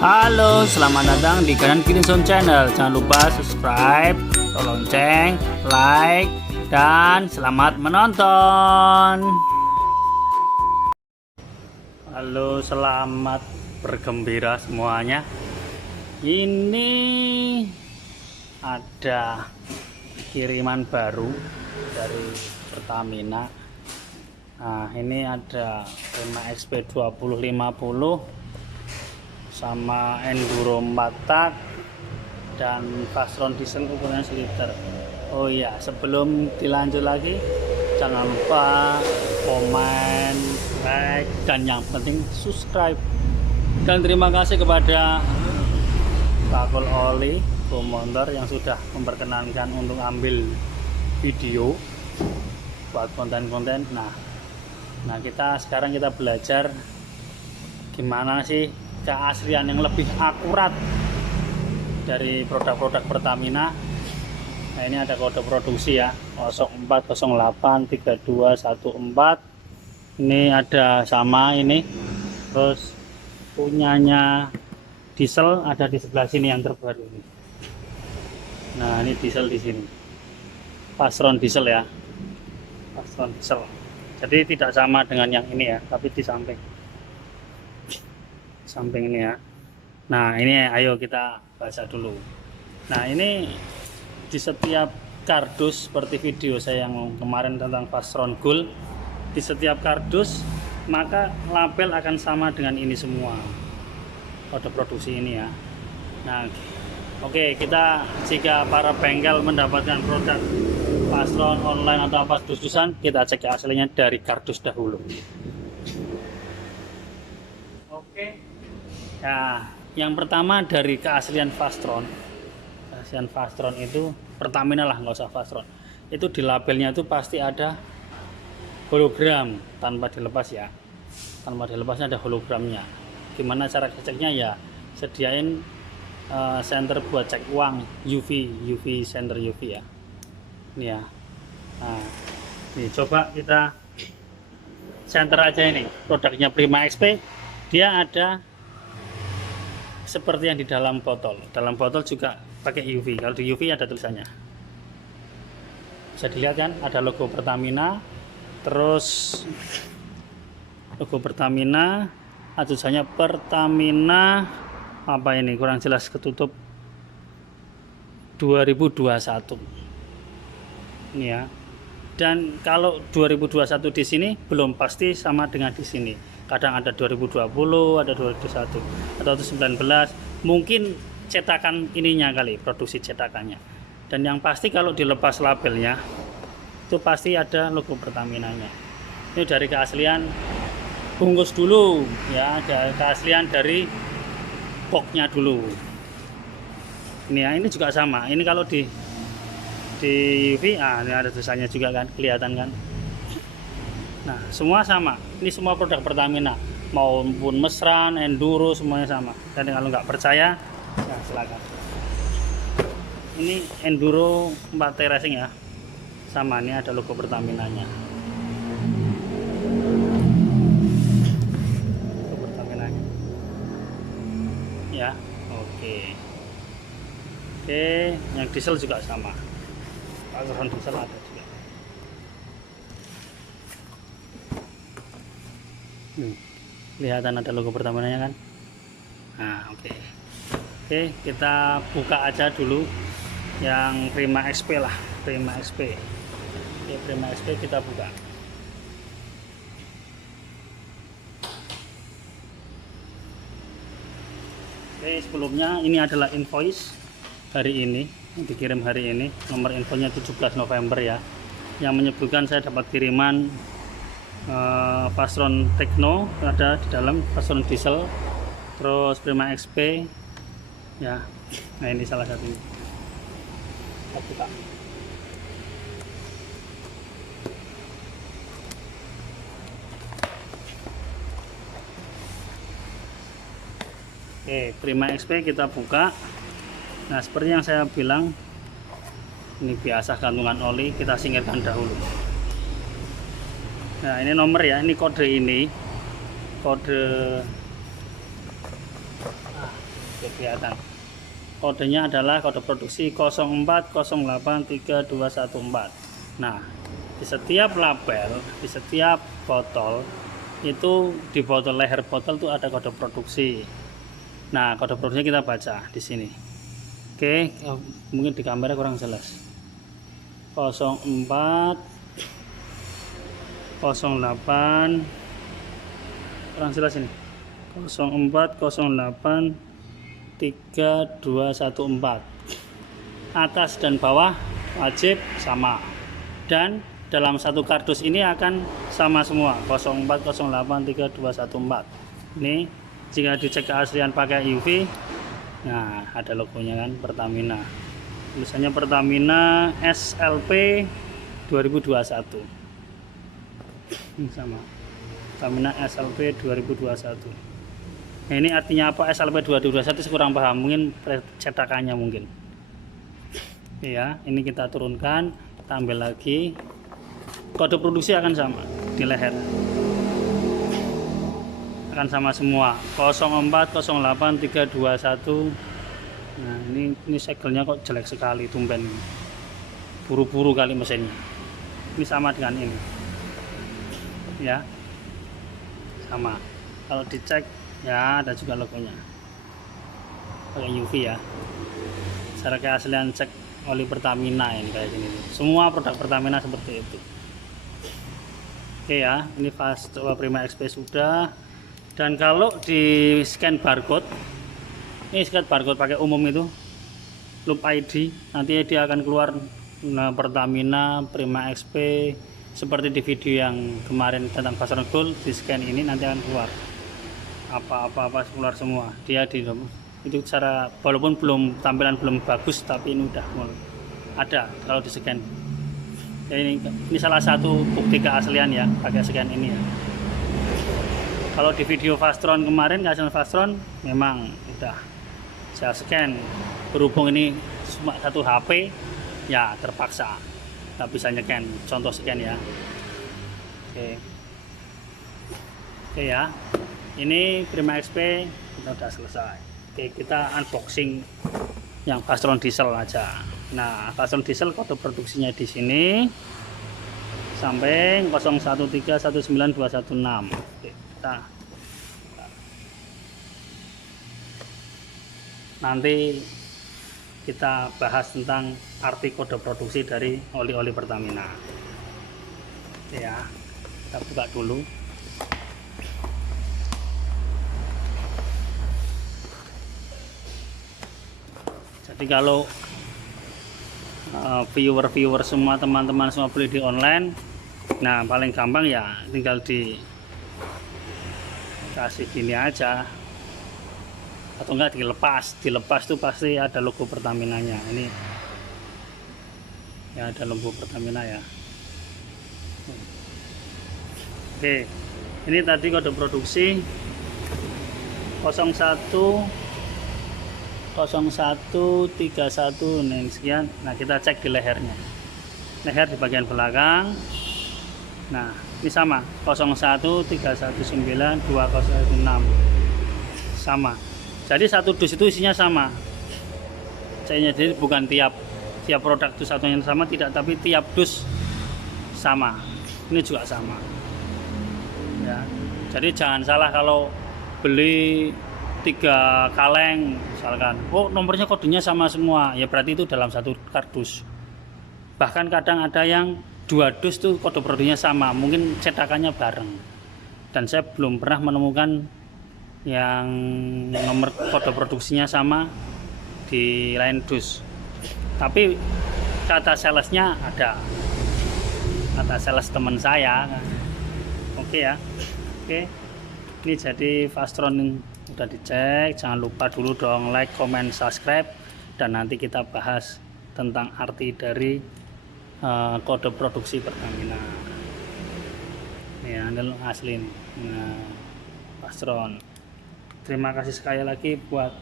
Halo, selamat datang di Kanan Kiri Sound Channel. Jangan lupa subscribe, lonceng, like, dan selamat menonton. Halo, selamat bergembira semuanya. Ini ada kiriman baru dari Pertamina. Nah, ini ada Prima XP 2050 sama Enduro 4 tak dan Fastron diesel ukuran seliter. Oh iya, sebelum dilanjut lagi jangan lupa komen, like, dan yang penting subscribe. Dan terima kasih kepada Pakul Oli Komontor yang sudah memperkenankan untuk ambil video buat konten-konten. Nah kita sekarang belajar gimana sih keaslian yang lebih akurat dari produk-produk Pertamina. Nah, ini ada kode produksi ya, 04083214. Ini ada sama ini. Terus punyanya diesel ada di sebelah sini yang terbaru ini. Nah, ini diesel di sini. Fastron diesel ya. Fastron diesel. Jadi tidak sama dengan yang ini ya, tapi di samping ini ya. Nah, ini ayo kita baca dulu. Nah, ini di setiap kardus seperti video saya yang kemarin tentang Fastron Gold, di setiap kardus maka label akan sama dengan ini semua kode produksi ini ya. Nah, oke, kita jika para bengkel mendapatkan produk Fastron online atau apa dus-dusan, kita cek aslinya dari kardus dahulu. Oke. Nah, yang pertama dari keaslian Fastron. Keaslian Fastron itu Pertamina lah, nggak usah Fastron. Itu di labelnya itu pasti ada hologram tanpa dilepas ya. Tanpa dilepasnya ada hologramnya. Gimana cara ceknya ya? Sediain senter buat cek uang UV senter UV ya. Ini ya. Nah, ini coba kita senter aja ini. Produknya Prima XP. Dia ada seperti yang di dalam botol. Dalam botol juga pakai UV. Kalau di UV ada tulisannya. Bisa dilihat kan? Ada logo Pertamina. Terus logo Pertamina. Tulisannya Pertamina. Apa ini? Kurang jelas, ketutup 2021. Ini ya. Dan kalau 2021 di sini belum pasti sama dengan di sini. Kadang ada 2020, ada 2021, atau 19. Mungkin cetakan ininya kali, produksi cetakannya. Dan yang pasti kalau dilepas labelnya, itu pasti ada logo Pertaminanya. Ini dari keaslian bungkus dulu, ya, ada keaslian dari boxnya dulu. Ini ya, ini juga sama. Ini kalau di UV, ini ada tulisannya juga kan, kelihatan kan. Nah, semua sama. Ini semua produk Pertamina, maupun Mesran, Enduro, semuanya sama. Dan kalau nggak percaya, ya silakan. Ini Enduro 4T Racing ya, sama. Ini ada logo Pertaminanya. Logo Pertaminanya. Ya, oke. Yang diesel juga sama. Fastron diesel ada juga. Kelihatan ada logo Pertaminanya kan. Nah, oke, kita buka aja dulu yang Prima XP lah. Prima XP. Oke, Prima XP kita buka. Oke, sebelumnya ini adalah invoice hari ini, dikirim hari ini. Nomor infonya 17 November ya, yang menyebutkan saya dapat kiriman Fastron Tekno, ada di dalam Fastron diesel, terus Prima XP ya. Nah, ini salah satunya. Kita buka. Oke, Prima XP kita buka. Nah, seperti yang saya bilang, ini biasa gantungan oli, kita singkirkan dahulu. Nah, ini nomor ya, ini kode ini, kode Oke, kelihatan. Kodenya adalah kode produksi 04083214. Nah, di setiap label, di setiap botol itu, di botol leher botol itu ada kode produksi. Nah, kode produksinya kita baca di sini. Oke, mungkin di kamera kurang jelas. 0408, kurang jelas ini. 04083214. Atas dan bawah wajib sama, dan dalam satu kardus ini akan sama semua, 04083214. Ini jika dicek keaslian pakai UV, nah ada logonya kan, Pertamina, tulisannya Pertamina SLP 2021. Ini sama, Pertamina SLP 2021. Nah, ini artinya apa SLP 2021? Saya kurang paham, mungkin cetakannya mungkin. Ya, ini kita turunkan, kita ambil lagi. Kode produksi akan sama di leher, akan sama semua, 04083214. Nah, ini segelnya kok jelek sekali, tumben, buru-buru kali mesinnya. Ini sama dengan ini, ya, sama. Kalau dicek ya ada juga logonya, pakai UV ya. Secara keaslian cek oli Pertamina ini kayak gini. Semua produk Pertamina seperti itu. Oke ya, ini coba Prima XP sudah. Dan kalau di scan barcode, ini scan barcode pakai umum itu, loop ID, nanti dia akan keluar Pertamina Prima XP seperti di video yang kemarin tentang Fastron Gold. Di scan ini nanti akan keluar apa keluar semua. Dia di itu cara, walaupun tampilan belum bagus, tapi ini udah ada kalau di scan. Ya, ini salah satu bukti keaslian ya, pakai scan ini ya. Kalau di video Fastron kemarin, keaslian Fastron memang udah saya scan, berhubung ini cuma satu HP ya terpaksa nggak bisa nyekan, contoh scan ya. Oke ya, ini Prima XP kita udah selesai. Oke, kita unboxing yang Fastron diesel aja. Nah, Fastron diesel kode produksinya di sini sampai 01319216. Oke, nanti kita bahas tentang arti kode produksi dari oli-oli Pertamina. Ya, kita buka dulu. Jadi kalau viewer semua, teman-teman semua beli di online, nah paling gampang ya tinggal dikasih gini aja, atau enggak dilepas tuh pasti ada logo Pertaminanya. Ini ya ada logo Pertamina ya. Oke, ini tadi kode produksi 0131 nih, sekian. Nah, kita cek di lehernya, leher di bagian belakang. Nah, ini sama 01319206 sama. Jadi satu dus itu isinya sama. Jadi bukan tiap produk itu satunya sama, tidak, tapi tiap dus sama. Ini juga sama. Ya. Jadi jangan salah kalau beli 3 kaleng misalkan, oh nomornya kodenya sama semua, ya berarti itu dalam satu kardus. Bahkan kadang ada yang 2 dus tuh kode produksinya sama, mungkin cetakannya bareng. Dan saya belum pernah menemukan yang nomor kode produksinya sama di lain dus. Tapi kata salesnya ada, kata sales teman saya. Oke ya, oke. Ini jadi Fastron udah dicek. Jangan lupa dulu dong like, comment, subscribe, dan nanti kita bahas tentang arti dari kode produksi Pertamina. Ini handle asli nih. Nah, Fastron. Terima kasih sekali lagi buat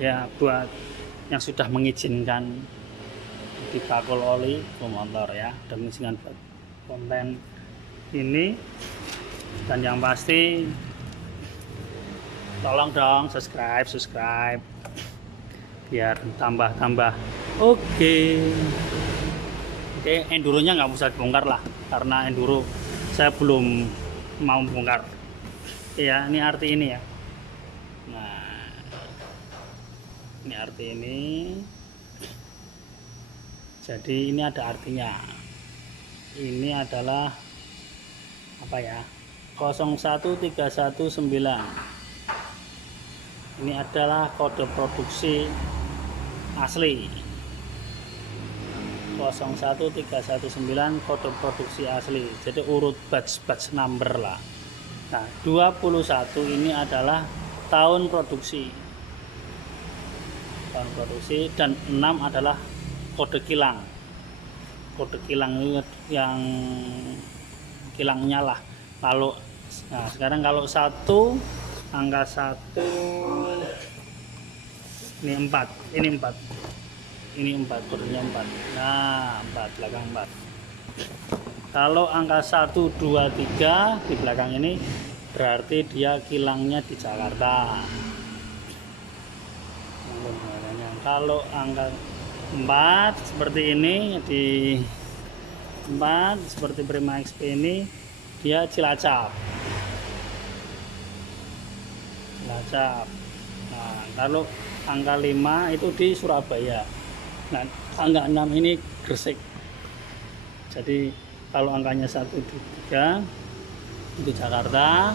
yang sudah mengizinkan di bakul oli motor ya, dan mengizinkan buat konten ini. Dan yang pasti tolong dong subscribe biar tambah. Oke, enduronya nggak usah dibongkar lah, karena enduro saya belum mau bongkar ya. Ini arti ini ya. Nah, ini arti ini, jadi ini ada artinya. Ini adalah apa ya, 01319. Ini adalah kode produksi asli. 01319 kode produksi asli, jadi urut batch number lah. Nah, 21 ini adalah tahun produksi, dan 6 adalah kode kilang yang kilangnya lah. Lalu nah sekarang kalau angka 1 ini 4, kodenya 4. Nah, 4 belakang 4. Kalau angka 1 2 3 di belakang ini berarti dia kilangnya di Jakarta. Kalau angka 4 seperti ini, di 4 seperti Prima XP ini, dia Cilacap. Nah, kalau angka 5 itu di Surabaya. Nah, angka 6 ini Gresik. Jadi kalau angkanya 1 2 3 itu Jakarta,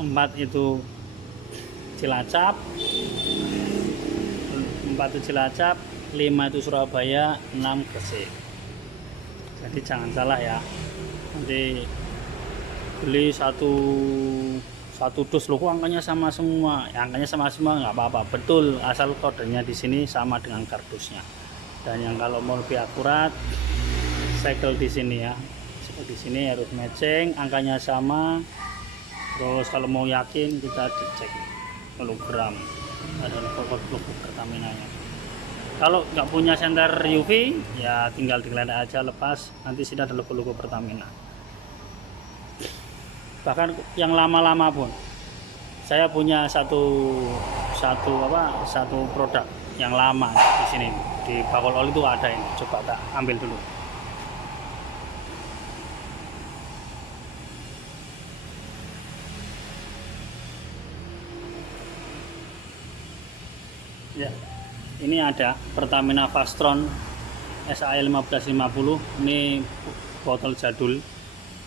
4 itu Cilacap, 4 itu Cilacap, 5 itu Surabaya, 6 Gresik. Jadi jangan salah ya, nanti beli satu dus loh angkanya sama semua ya, angkanya sama semua nggak apa-apa, betul, asal kodenya di sini sama dengan kardusnya. Dan yang kalau mau lebih akurat, segel di sini ya, segel di sini harus matching, angkanya sama. Terus kalau mau yakin kita dicek hologram, ada logo Pertamina nya. Kalau nggak punya senter UV ya tinggal digeledah aja, lepas, nanti sini ada logo Pertamina. Bahkan yang lama-lama pun saya punya satu produk yang lama di sini di bakul oli itu ada ini, coba tak ambil dulu. Ya, ini ada Pertamina Fastron SAE 1550, ini botol jadul.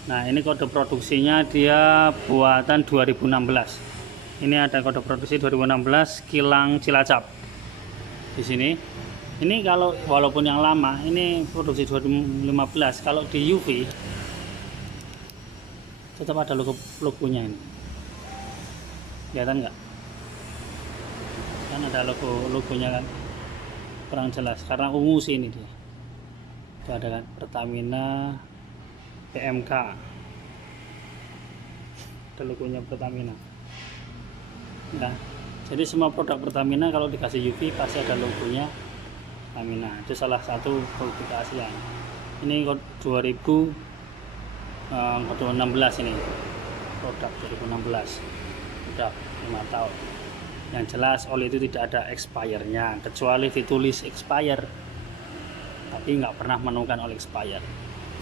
Nah, ini kode produksinya dia buatan 2016. Ini ada kode produksi 2016 kilang Cilacap di sini. Ini kalau walaupun yang lama, ini produksi 2015. Kalau di UV tetap ada logonya ini. Kelihatan nggak? Kan ada logonya kan, kurang jelas karena ungu sih ini dia. Itu ada kan Pertamina PMK, ada logonya Pertamina. Nah, jadi semua produk Pertamina kalau dikasih UV pasti ada logonya Pertamina. Itu salah satu produk keaslian. Ini kode 2016 ini, produk 2016, udah 5 tahun. Yang jelas oli itu tidak ada expirednya, kecuali ditulis expired, tapi nggak pernah menemukan oli expired,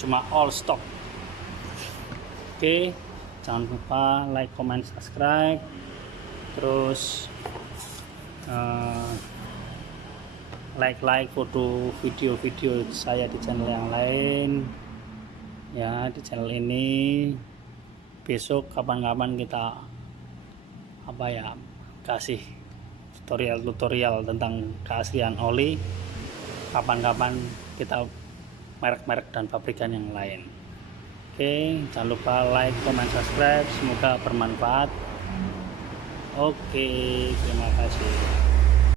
cuma all stock. Oke, jangan lupa like, comment, subscribe, terus like foto video-video saya di channel yang lain ya. Di channel ini besok kapan-kapan kita kasih tutorial tentang keaslian oli, kapan-kapan kita merek-merek dan pabrikan yang lain. Oke, jangan lupa like, comment, subscribe, semoga bermanfaat. Oke, terima kasih.